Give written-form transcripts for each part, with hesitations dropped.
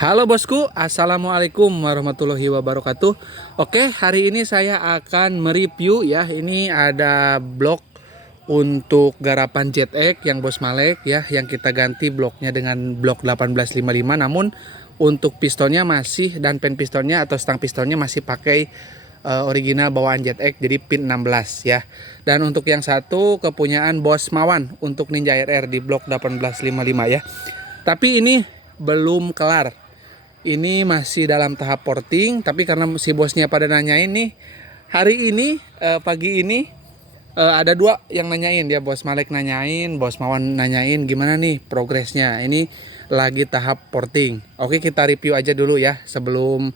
Halo bosku, assalamualaikum warahmatullahi wabarakatuh. Oke, hari ini saya akan mereview ya. Ini ada blok untuk garapan JetX yang Bos Malek ya, yang kita ganti bloknya dengan blok 1855. Namun untuk pistonnya masih, dan pen pistonnya atau stang pistonnya masih pakai original bawaan JetX, jadi pin 16 ya. Dan untuk yang satu kepunyaan Bos Mawan untuk Ninja RR di blok 1855 ya. Tapi ini belum kelar. Ini masih dalam tahap porting, tapi karena si bosnya pada nanyain nih, hari ini pagi ini ada dua yang nanyain, dia Bos Malek nanyain, Bos Mawan nanyain gimana nih progresnya. Ini lagi tahap porting. Oke, kita review aja dulu ya sebelum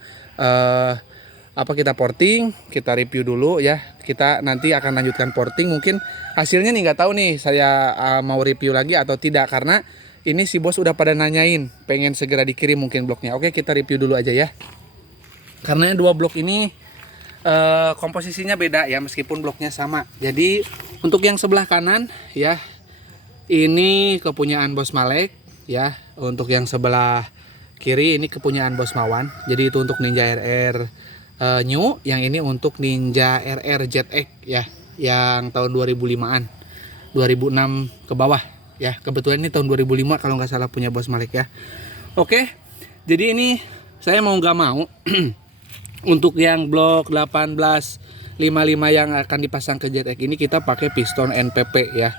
kita porting, kita review dulu ya. Kita nanti akan lanjutkan porting. Mungkin hasilnya nih nggak tahu nih saya mau review lagi atau tidak, karena ini si bos udah pada nanyain, pengen segera dikirim mungkin bloknya. Oke, kita review dulu aja ya. Karena dua blok ini komposisinya beda ya, meskipun bloknya sama. Jadi untuk yang sebelah kanan ya, ini kepunyaan Bos Malek ya. Untuk yang sebelah kiri ini kepunyaan Bos Mawan. Jadi itu untuk Ninja RR New, yang ini untuk Ninja RR ZX ya, yang tahun 2005-an, 2006 ke bawah. Ya, kebetulan ini tahun 2005 kalau nggak salah punya Bos Malek ya. Oke, jadi ini saya mau nggak mau untuk yang blok 1855 yang akan dipasang ke JetX ini kita pakai piston NPP ya.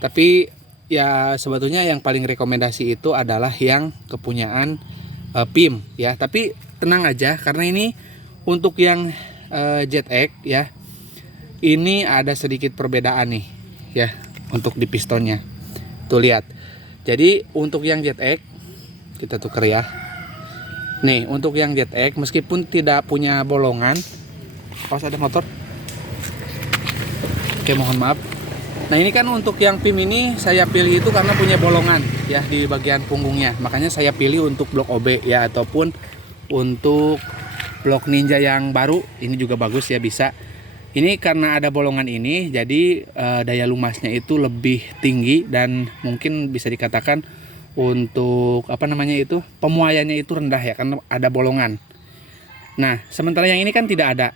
Tapi ya sebetulnya yang paling rekomendasi itu adalah yang kepunyaan PIM ya. Tapi tenang aja, karena ini untuk yang JetX ya, ini ada sedikit perbedaan nih ya untuk di pistonnya. Tuh lihat. Jadi untuk yang JetX kita tuker ya. Nih, untuk yang JetX meskipun tidak punya bolongan. Awas ada motor. Oke, mohon maaf. Nah, ini kan untuk yang PIM ini saya pilih itu karena punya bolongan ya di bagian punggungnya. Makanya saya pilih untuk blok OB ya, ataupun untuk blok Ninja yang baru ini juga bagus ya, bisa. Ini karena ada bolongan ini, jadi daya lumasnya itu lebih tinggi dan mungkin bisa dikatakan untuk pemuaiannya itu rendah ya, karena ada bolongan. Nah, sementara yang ini kan tidak ada.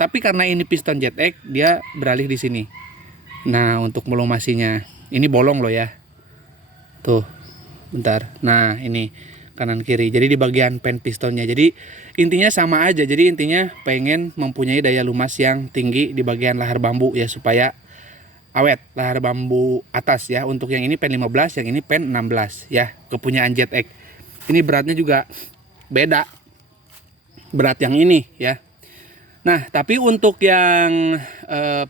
Tapi karena ini piston JetX, dia beralih di sini. Nah, untuk melumasinya ini bolong loh ya. Tuh, bentar. Nah, ini kanan kiri. Jadi di bagian pen pistonnya. Jadi intinya sama aja. Jadi intinya pengen mempunyai daya lumas yang tinggi di bagian lahar bambu ya, supaya awet lahar bambu atas ya. Untuk yang ini pen 15, yang ini pen 16 ya, kepunyaan JetX. Ini beratnya juga beda. Berat yang ini ya. Nah, tapi untuk yang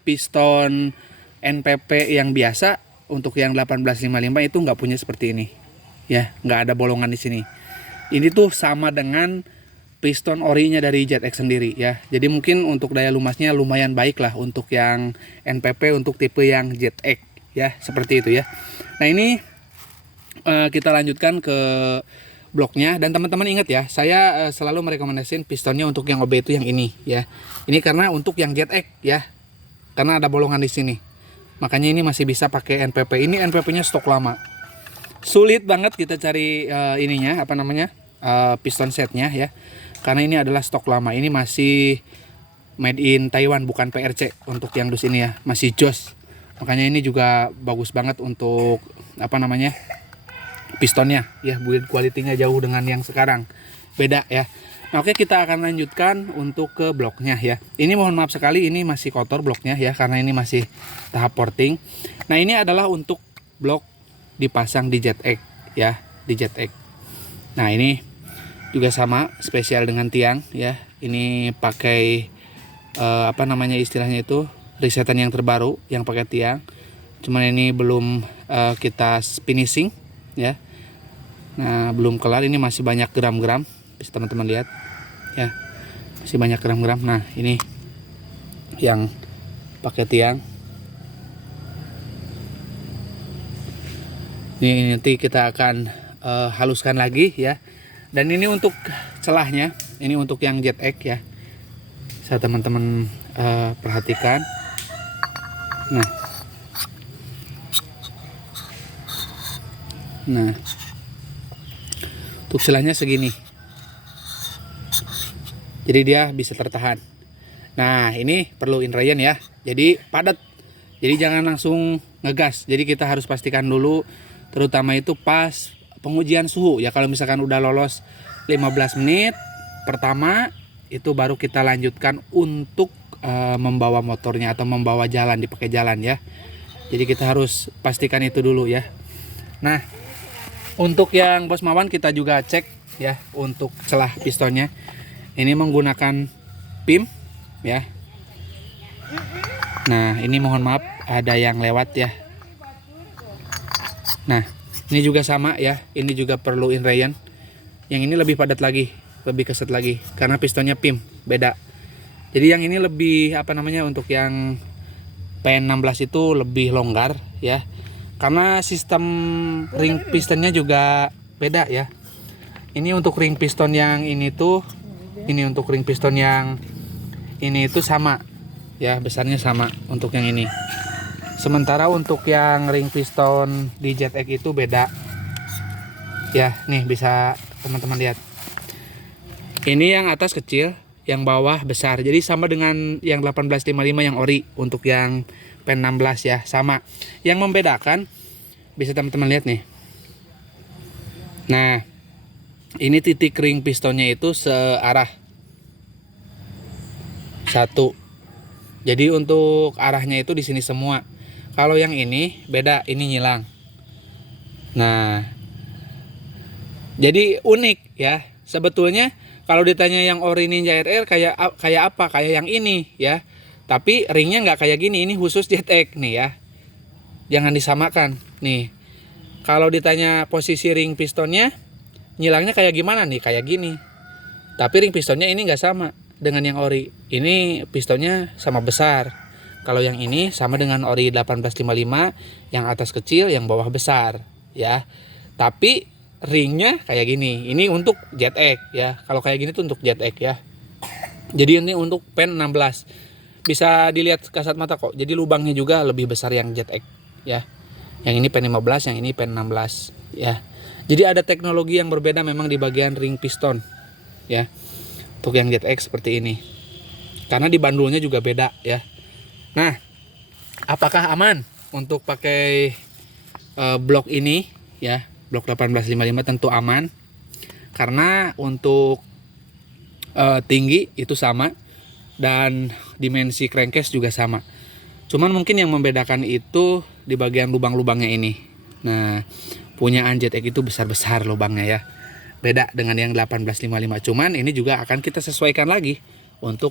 piston NPP yang biasa, untuk yang 1855 itu nggak punya seperti ini ya, nggak ada bolongan di sini. Ini tuh sama dengan piston orinya dari JetX sendiri ya. Jadi mungkin untuk daya lumasnya lumayan baik lah untuk yang NPP, untuk tipe yang JetX ya, seperti itu ya. Nah, ini kita lanjutkan ke bloknya. Dan teman-teman ingat ya, saya selalu merekomendasikan pistonnya untuk yang OB itu yang ini ya. Ini karena untuk yang JetX ya, karena ada bolongan di sini. Makanya ini masih bisa pakai NPP. Ini NPP-nya stok lama. Sulit banget kita cari piston setnya ya, karena ini adalah stok lama. Ini masih made in Taiwan, bukan PRC untuk yang dus ini ya, masih jos. Makanya ini juga bagus banget untuk pistonnya ya, build quality-nya jauh dengan yang sekarang, beda ya. Nah, oke, kita akan lanjutkan untuk ke bloknya ya. Ini mohon maaf sekali, ini masih kotor bloknya ya, karena ini masih tahap porting. Nah, ini adalah untuk blok dipasang di JetX ya, di JetX. Nah, ini juga sama, spesial dengan tiang ya. Ini pakai istilahnya itu resetan yang terbaru yang pakai tiang. Cuman ini belum kita finishing ya. Nah, belum kelar, ini masih banyak gram-gram. Bisa teman-teman lihat ya. Masih banyak gram-gram. Nah, ini yang pakai tiang. Ini nanti kita akan haluskan lagi ya. Dan ini untuk celahnya, ini untuk yang JetX ya. Bisa teman-teman perhatikan. Nah, untuk celahnya segini jadi dia bisa tertahan. Nah ini perlu inrayan ya, jadi padat, jadi jangan langsung ngegas. Jadi kita harus pastikan dulu, terutama itu pas pengujian suhu ya. Kalau misalkan udah lolos 15 menit pertama, itu baru kita lanjutkan untuk membawa motornya atau membawa jalan, dipakai jalan ya. Jadi kita harus pastikan itu dulu ya. Nah untuk yang Bos Mawan kita juga cek ya untuk celah pistonnya. Ini menggunakan PIM ya. Nah ini mohon maaf ada yang lewat ya. Nah ini juga sama ya, ini juga perlu inrayan. Yang ini lebih padat lagi, lebih keset lagi karena pistonnya PIM beda. Jadi yang ini lebih apa namanya, untuk yang PN16 itu lebih longgar ya, karena sistem ring pistonnya juga beda ya. Ini untuk ring piston yang ini tuh, ini untuk ring piston yang ini itu sama ya, besarnya sama untuk yang ini. Sementara untuk yang ring piston di ZX itu beda ya. Nih bisa teman-teman lihat, ini yang atas kecil, yang bawah besar. Jadi sama dengan yang 1855 yang ori untuk yang PN16 ya, sama. Yang membedakan bisa teman-teman lihat nih. Nah ini titik ring pistonnya itu searah satu. Jadi untuk arahnya itu di sini semua. Kalau yang ini beda, ini nyilang. Nah, jadi unik ya. Sebetulnya kalau ditanya yang ori Ninja RR kayak apa? Kayak yang ini ya. Tapi ringnya nggak kayak gini. Ini khusus ZX nih ya. Jangan disamakan nih. Kalau ditanya posisi ring pistonnya, nyilangnya kayak gimana nih? Kayak gini. Tapi ring pistonnya ini nggak sama dengan yang ori. Ini pistonnya sama besar. Kalau yang ini sama dengan ori 1855, yang atas kecil, yang bawah besar ya. Tapi ringnya kayak gini. Ini untuk ZX ya. Kalau kayak gini tuh untuk ZX ya. Jadi ini untuk PN16. Bisa dilihat kasat mata kok. Jadi lubangnya juga lebih besar yang ZX ya. Yang ini PN15, yang ini PN16 ya. Jadi ada teknologi yang berbeda memang di bagian ring piston ya. Untuk yang ZX seperti ini. Karena di bandulnya juga beda ya. Nah, apakah aman untuk pakai blok ini ya? Blok 1855 tentu aman. Karena untuk tinggi itu sama dan dimensi crankcase juga sama. Cuman mungkin yang membedakan itu di bagian lubang-lubangnya ini. Nah, punyaan ZX itu besar-besar lubangnya ya. Beda dengan yang 1855. Cuman ini juga akan kita sesuaikan lagi untuk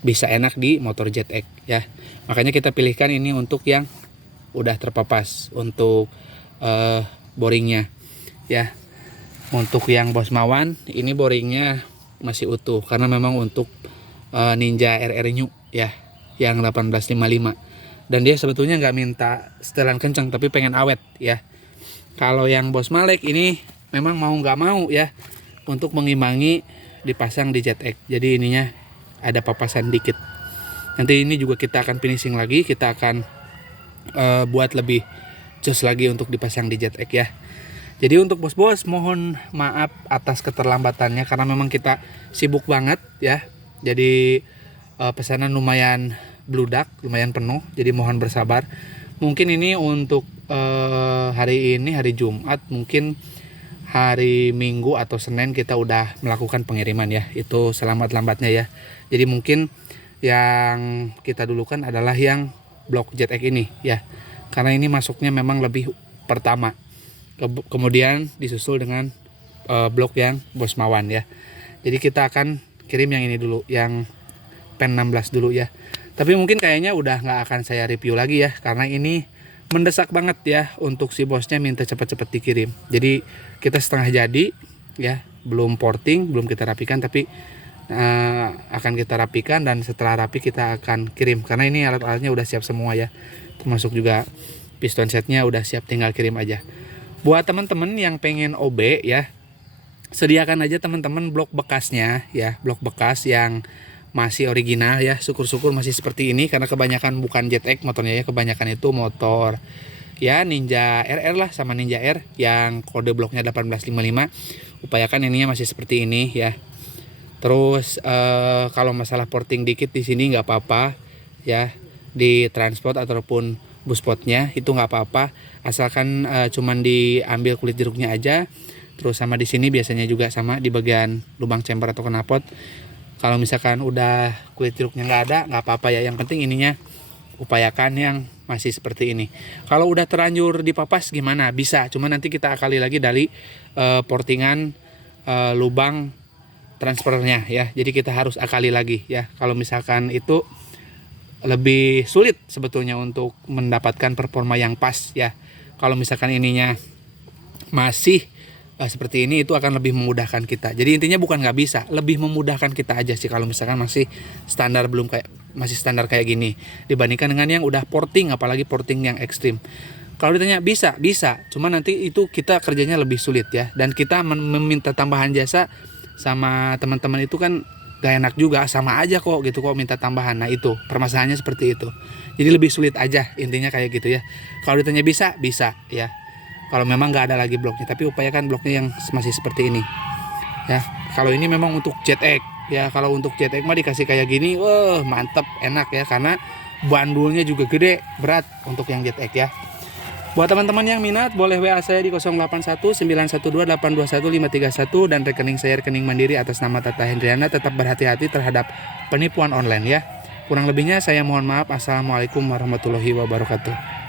bisa enak di motor ZX ya. Makanya kita pilihkan ini untuk yang udah terpapas untuk boringnya ya. Untuk yang Bos Mawan ini boringnya masih utuh karena memang untuk Ninja RR New ya, yang 1855. Dan dia sebetulnya nggak minta setelan kencang tapi pengen awet ya. Kalau yang Bos Malek ini memang mau nggak mau ya, untuk mengimbangi dipasang di ZX. Jadi ininya ada papasan dikit. Nanti ini juga kita akan finishing lagi, kita akan buat lebih jos lagi untuk dipasang di ZX ya. Jadi untuk bos-bos mohon maaf atas keterlambatannya karena memang kita sibuk banget ya. Jadi pesanan lumayan bludak, lumayan penuh. Jadi mohon bersabar. Mungkin ini untuk hari ini hari Jumat, mungkin hari Minggu atau Senin kita udah melakukan pengiriman ya. Itu selamat-lambatnya ya. Jadi mungkin yang kita dulukan adalah yang blok ZX ini ya. Karena ini masuknya memang lebih pertama. Kemudian disusul dengan blok yang Bos Mawan ya. Jadi kita akan kirim yang ini dulu, yang PN16 dulu ya. Tapi mungkin kayaknya udah nggak akan saya review lagi ya. Karena ini mendesak banget ya untuk si bosnya minta cepat-cepat dikirim. Jadi kita setengah jadi ya, belum porting, belum kita rapikan, tapi akan kita rapikan dan setelah rapi kita akan kirim. Karena ini alat-alatnya udah siap semua ya, termasuk juga piston setnya udah siap, tinggal kirim aja. Buat teman-teman yang pengen OB ya, sediakan aja teman-teman blok bekasnya ya, blok bekas yang masih original ya. Syukur-syukur masih seperti ini karena kebanyakan bukan ZX motornya ya, kebanyakan itu motor ya Ninja RR lah sama Ninja R yang kode bloknya 1855. Upayakan ininya masih seperti ini ya. Terus kalau masalah porting dikit di sini nggak apa-apa ya, di transport ataupun buspotnya itu nggak apa-apa, asalkan cuman diambil kulit jeruknya aja. Terus sama di sini biasanya juga sama di bagian lubang chamber atau knalpot. Kalau misalkan udah kulit jeruknya nggak ada, nggak apa-apa ya. Yang penting ininya upayakan yang masih seperti ini. Kalau udah terlanjur dipapas gimana? Bisa, cuma nanti kita akali lagi dari portingan lubang transfernya ya. Jadi kita harus akali lagi ya. Kalau misalkan itu lebih sulit sebetulnya untuk mendapatkan performa yang pas ya. Kalau misalkan ininya masih seperti ini, itu akan lebih memudahkan kita. Jadi intinya bukan nggak bisa, lebih memudahkan kita aja sih kalau misalkan masih standar kayak gini dibandingkan dengan yang udah porting, apalagi porting yang ekstrim. Kalau ditanya bisa, cuma nanti itu kita kerjanya lebih sulit ya, dan kita meminta tambahan jasa sama teman-teman itu kan gak enak juga, sama aja kok gitu kok minta tambahan. Nah itu permasalahannya seperti itu, jadi lebih sulit aja intinya kayak gitu ya. Kalau ditanya bisa ya, kalau memang nggak ada lagi bloknya, tapi upayakan bloknya yang masih seperti ini ya. Kalau ini memang untuk JetX ya, kalau untuk JetX mah dikasih kayak gini, wah mantep, enak ya, karena bandulnya juga gede, berat untuk yang JetX ya. Buat teman-teman yang minat, boleh WA saya di 081912821531 dan rekening saya rekening Mandiri atas nama Tata Hendriana. Tetap berhati-hati terhadap penipuan online ya. Kurang lebihnya saya mohon maaf. Assalamualaikum warahmatullahi wabarakatuh.